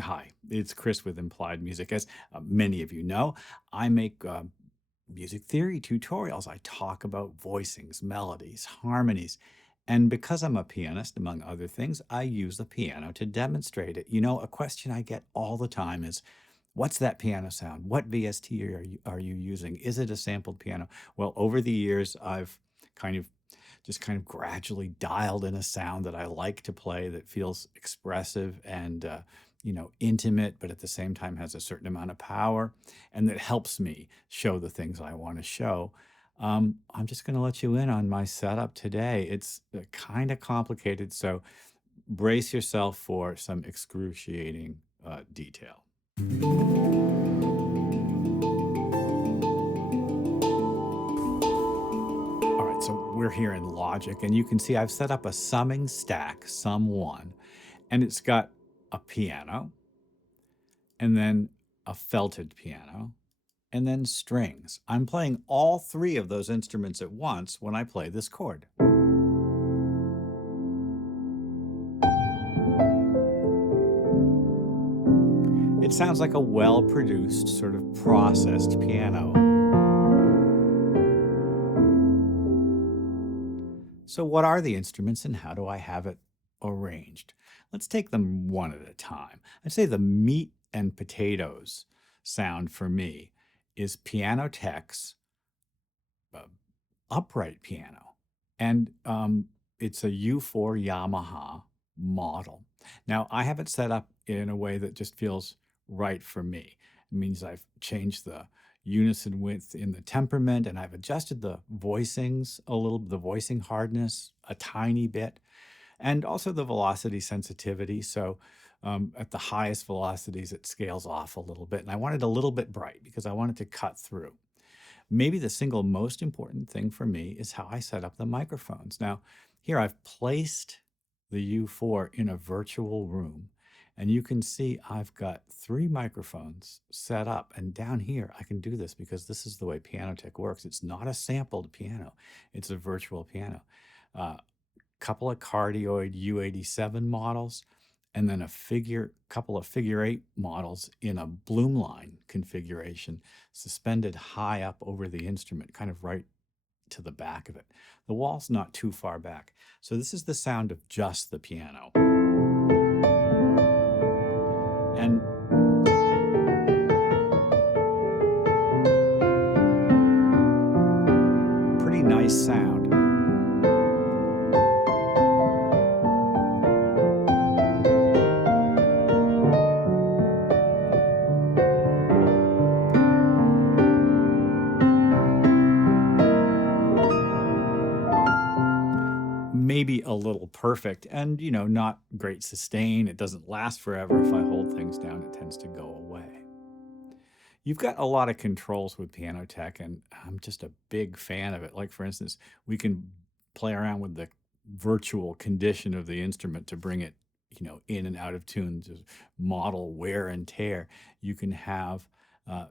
Hi, it's Chris with Implied Music. As many of you know, I make music theory tutorials. I talk about voicings, melodies, harmonies. And because I'm a pianist, among other things, I use the piano to demonstrate it. You know, a question I get all the time is, what's that piano sound? What VST are you using? Is it a sampled piano? Well, over the years, I've kind of just gradually dialed in a sound that I like to play that feels expressive and intimate, but at the same time has a certain amount of power, and that helps me show the things I want to show. I'm just going to let you in on my setup today. It's kind of complicated, so brace yourself for some excruciating detail. All right, so we're here in Logic, and you can see I've set up a summing stack, sum one, and it's got a piano, and then a felted piano, and then strings. I'm playing all three of those instruments at once when I play this chord. It sounds like a well-produced, sort of processed piano. So what are the instruments and how do I have it arranged? Let's take them one at a time. I'd say the meat and potatoes sound for me is Pianoteq's uh, upright piano. And it's a U4 Yamaha model. Now, I have it set up in a way that just feels right for me. It means I've changed the unison width in the temperament and I've adjusted the voicings a little, the voicing hardness a tiny bit, and also the velocity sensitivity. So at the highest velocities, it scales off a little bit. And I want it a little bit bright because I want it to cut through. Maybe the single most important thing for me is how I set up the microphones. Now, here I've placed the U4 in a virtual room, and you can see I've got three microphones set up. And down here, I can do this because this is the way Pianoteq works. It's not a sampled piano, it's a virtual piano. Couple of cardioid U87 models, and then couple of figure eight models in a Bloomline configuration, suspended high up over the instrument, kind of right to the back of it. The wall's not too far back. So this is the sound of just the piano. And pretty nice sound. Maybe a little perfect and, not great sustain. It doesn't last forever. If I hold things down, it tends to go away. You've got a lot of controls with Pianoteq, and I'm just a big fan of it. Like, for instance, we can play around with the virtual condition of the instrument to bring it, in and out of tune, to model wear and tear. You can have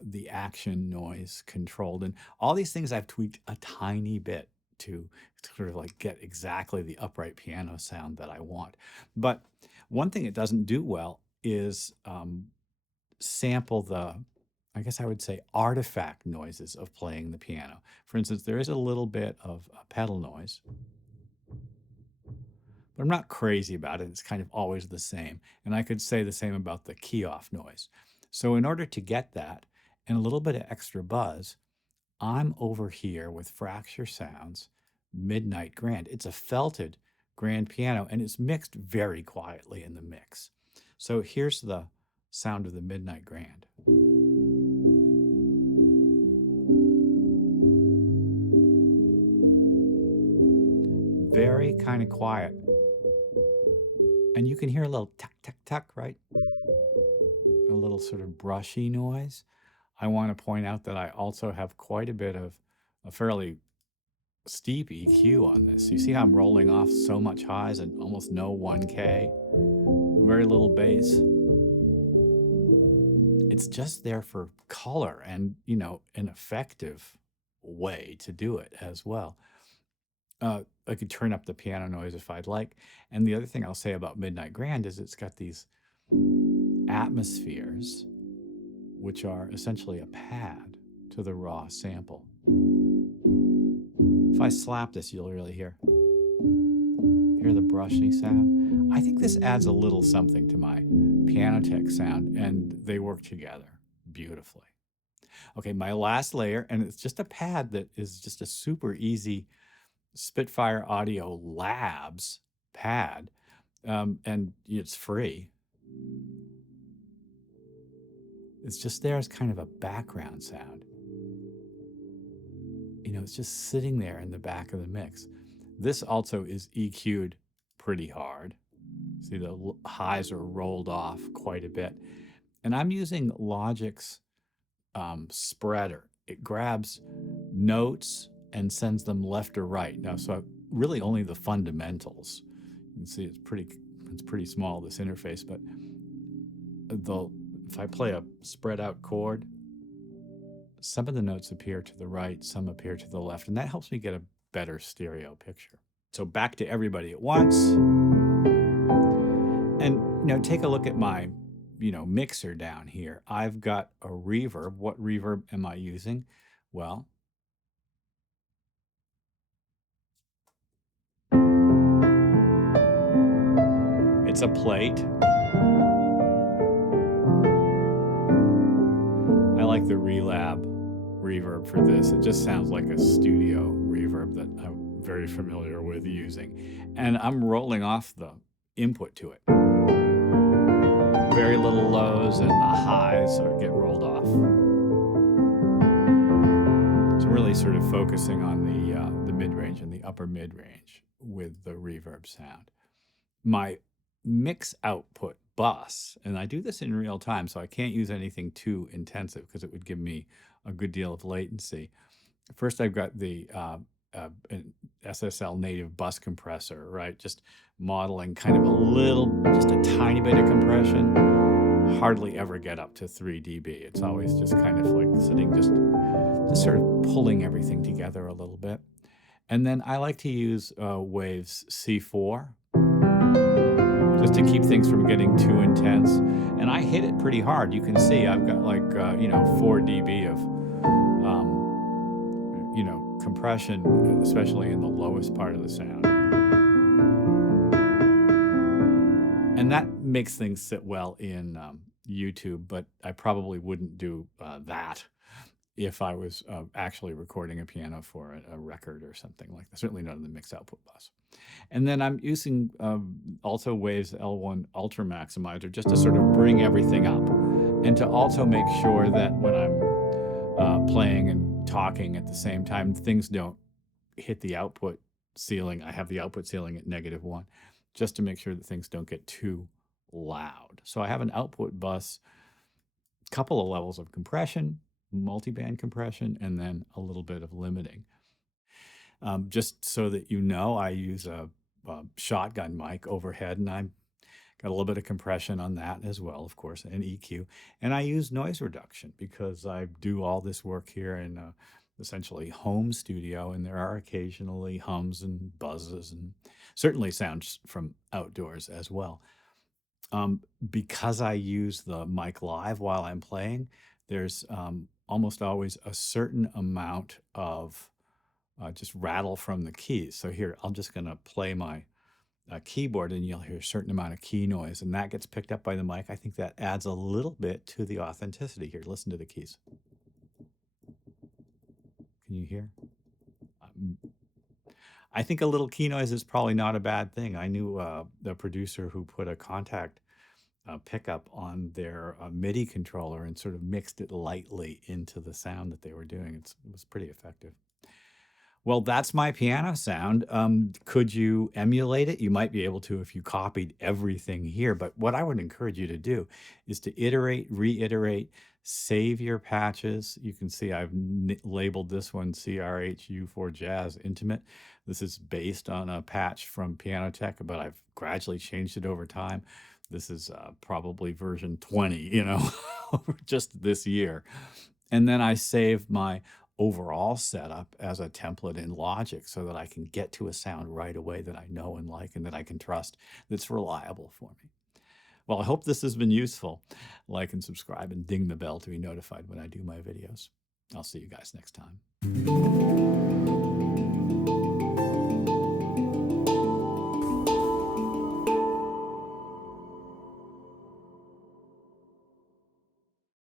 the action noise controlled, and all these things I've tweaked a tiny bit to sort of like get exactly the upright piano sound that I want. But one thing it doesn't do well is sample the, I guess I would say, artifact noises of playing the piano. For instance, there is a little bit of a pedal noise, but I'm not crazy about it. It's kind of always the same. And I could say the same about the key off noise. So in order to get that and a little bit of extra buzz, I'm over here with Fracture Sounds Midnight Grand. It's a felted grand piano and it's mixed very quietly in the mix. So here's the sound of the Midnight Grand. Very kind of quiet. And you can hear a little tuck, tuck, tuck, right? A little sort of brushy noise. I want to point out that I also have quite a bit of a fairly steep EQ on this. You see how I'm rolling off so much highs and almost no 1K, very little bass. It's just there for color and, an effective way to do it as well. I could turn up the piano noise if I'd like. And the other thing I'll say about Midnight Grand is it's got these atmospheres, which are essentially a pad to the raw sample. If I slap this, you'll really hear the brushy sound. I think this adds a little something to my Pianoteq sound, and they work together beautifully. Okay, my last layer, and it's just a pad that is just a super easy Spitfire Audio Labs pad, and it's free. It's just there as kind of a background sound. It's just sitting there in the back of the mix. This also is EQ'd pretty hard. See, the highs are rolled off quite a bit. And I'm using Logic's spreader. It grabs notes and sends them left or right. Now, so really only the fundamentals. You can see it's pretty small, this interface, but if I play a spread out chord, some of the notes appear to the right, some appear to the left, and that helps me get a better stereo picture. So back to everybody at once. And take a look at my mixer down here. I've got a reverb. What reverb am I using? Well, it's a plate. I like the Relab reverb for this. It just sounds like a studio reverb that I'm very familiar with using. And I'm rolling off the input to it. Very little lows and the highs get rolled off. So really sort of focusing on the mid-range and the upper mid-range with the reverb sound. My mix output bus, and I do this in real time, so I can't use anything too intensive because it would give me a good deal of latency. First, I've got the an SSL native bus compressor, right? Just modeling kind of just a tiny bit of compression. Hardly ever get up to 3 dB. It's always just kind of like sitting, just sort of pulling everything together a little bit. And then I like to use Waves C4 just to keep things from getting too intense. And I hit it pretty hard. You can see I've got like 4 dB of compression, especially in the lowest part of the sound. And that makes things sit well in YouTube, but I probably wouldn't do that if I was actually recording a piano for a record or something like that. Certainly not in the mix output bus. And then I'm using also Waves L1 Ultra Maximizer just to sort of bring everything up and to also make sure that when I'm playing and talking at the same time, things don't hit the output ceiling. I have the output ceiling at -1, just to make sure that things don't get too loud. So I have an output bus, couple of levels of compression, multiband compression, and then a little bit of limiting. Just so that I use a shotgun mic overhead, and I've got a little bit of compression on that as well, of course, and EQ. And I use noise reduction because I do all this work here in essentially home studio, and there are occasionally hums and buzzes and certainly sounds from outdoors as well. Because I use the mic live while I'm playing, there's almost always a certain amount of just rattle from the keys. So here, I'm just going to play my keyboard and you'll hear a certain amount of key noise, and that gets picked up by the mic. I think that adds a little bit to the authenticity here. Listen to the keys. Can you hear? I think a little key noise is probably not a bad thing. I knew the producer who put a Kontakt pickup on their MIDI controller and sort of mixed it lightly into the sound that they were doing. It was pretty effective. Well, that's my piano sound. Could you emulate it? You might be able to if you copied everything here, but what I would encourage you to do is to iterate, reiterate, save your patches. You can see I've labeled this one CRHU4 Jazz Intimate. This is based on a patch from Pianoteq, but I've gradually changed it over time. This is probably version 20, just this year. And then I save my overall setup as a template in Logic so that I can get to a sound right away that I know and like and that I can trust, that's reliable for me. Well, I hope this has been useful. Like and subscribe and ding the bell to be notified when I do my videos. I'll see you guys next time.